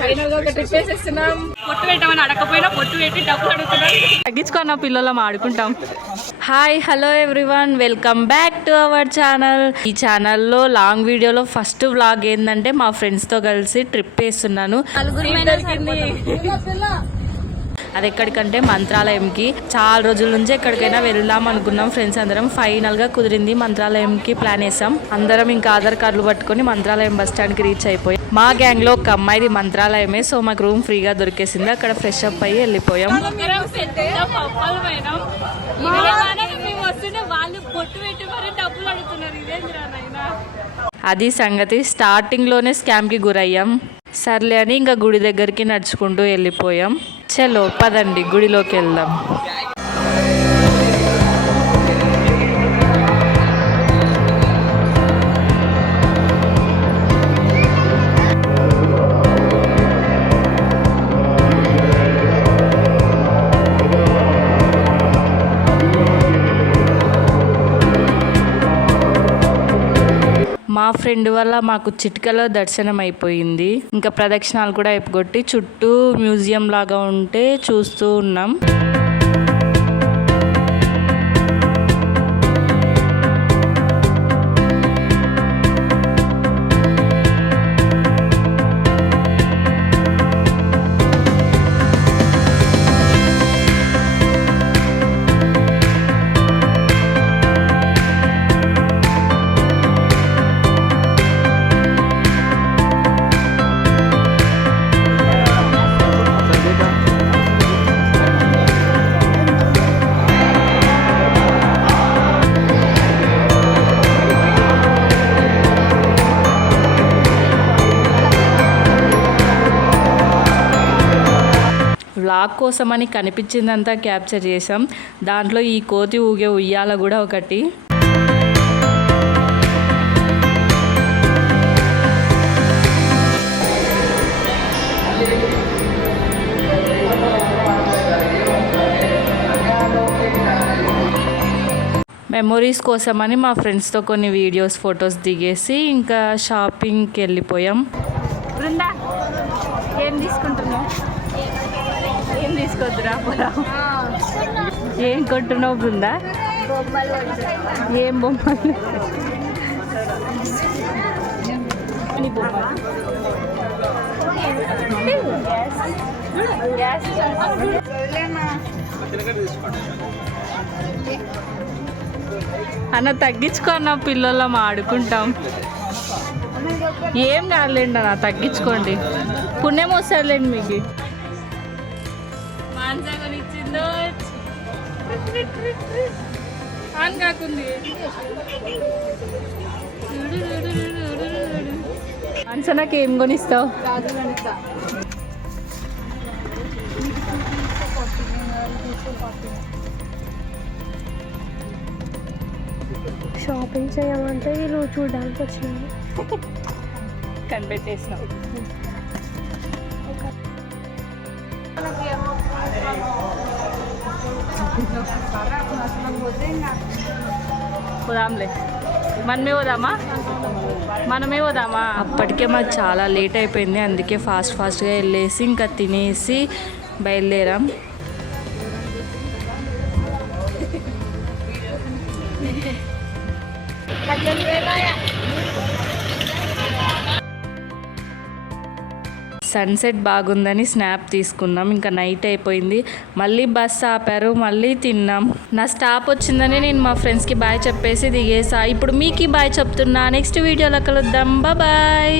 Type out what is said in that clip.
Final గా ఒక trip వేసేస్తున్నాం. పొట్టు పెట్టమని అడగకపోయినా పొట్టు పెట్టి డబ్బులు అడుగుతున్నాం. తగ్గించుకున్న పిల్లలం ఆడుకుంటాం. Hi hello everyone, welcome back to our channel. ఈ ఛానల్లో లాంగ్ వీడియోలో ఫస్ట్ వ్లాగ్ ఏంటంటే మా ఫ్రెండ్స్తో కలిసి ట్రిప్ వేస్తున్నాను. అది ఎక్కడికంటే మంత్రాలయంకి. చాలా రోజుల నుంచి ఎక్కడికైనా వెళ్దాం అనుకున్నాం ఫ్రెండ్స్ అందరం. ఫైనల్ గా కుదిరింది, మంత్రాలయంకి ప్లాన్ వేసాం. అందరం ఇంకా ఆధార్ కార్డులు పట్టుకొని మంత్రాలయం బస్ స్టాండ్ కి రీచ్ అయిపోయాం. మా గ్యాంగ్ లో ఒక అమ్మాయిది మంత్రాలయమే, సో మాకు రూమ్ ఫ్రీగా దొరికేసింది. అక్కడ ఫ్రెష్ అప్ అయ్యి వెళ్ళిపోయాం. అది సంగతి. స్టార్టింగ్ లోనే స్కామ్ కి గురయ్యాం. సర్లే అని ఇంకా గుడి దగ్గరికి నడుచుకుంటూ వెళ్ళిపోయాం. చలో పదండి గుడిలోకి వెళ్దాం. మా ఫ్రెండ్ వల్ల మాకు చిటికలో దర్శనం అయిపోయింది. ఇంకా ప్రదక్షిణాలు కూడా అయిపోగొట్టి చుట్టూ మ్యూజియం లాగా ఉంటే చూస్తూ ఉన్నాం. వ్లాగ్ కోసమని కనిపించిందంతా క్యాప్చర్ చేసాం. దాంట్లో ఈ కోతి ఊగే ఉయ్యాల కూడా ఒకటి. మెమొరీస్ కోసమని మా ఫ్రెండ్స్తో కొన్ని వీడియోస్ ఫొటోస్ దిగేసి ఇంకా షాపింగ్కి వెళ్ళిపోయాం. బృందా ఏం తీసుకుంటున్నావు? ఏం తీసుకొద్దురా? ఏం కొంటున్నావు బృందా? ఏం బొమ్మలు? అన్న తగ్గించుకో అన్న, పిల్లలం ఆడుకుంటాం. ఏం కాదులేండి అన్న, తగ్గించుకోండి, పుణ్యం వస్తుందిలేండి మీకు. నాకు ఏం కొనిస్తావు? షాపింగ్ చేయమంటే వీళ్ళు చూడడానికి వచ్చినాను. కనిపెట్టేసినావు. పోదాంలే, మనమే పోదామా? అప్పటికే మాకు చాలా లేట్ అయిపోయింది, అందుకే ఫాస్ట్గా వెళ్ళేసి ఇంకా తినేసి బయలుదేరాం. సన్సెట్ బాగుందని స్నాప్ తీసుకున్నాం. ఇంకా నైట్ అయిపోయింది, మళ్ళీ బస్ ఆపారు, మళ్ళీ తిన్నాం. నా స్టాప్ వచ్చిందని నేను మా ఫ్రెండ్స్కి బాయ్ చెప్పేసి దిగేసా. ఇప్పుడు మీకు బాయ్ చెప్తున్నా. నెక్స్ట్ వీడియోలో కలుద్దాం. బాయ్.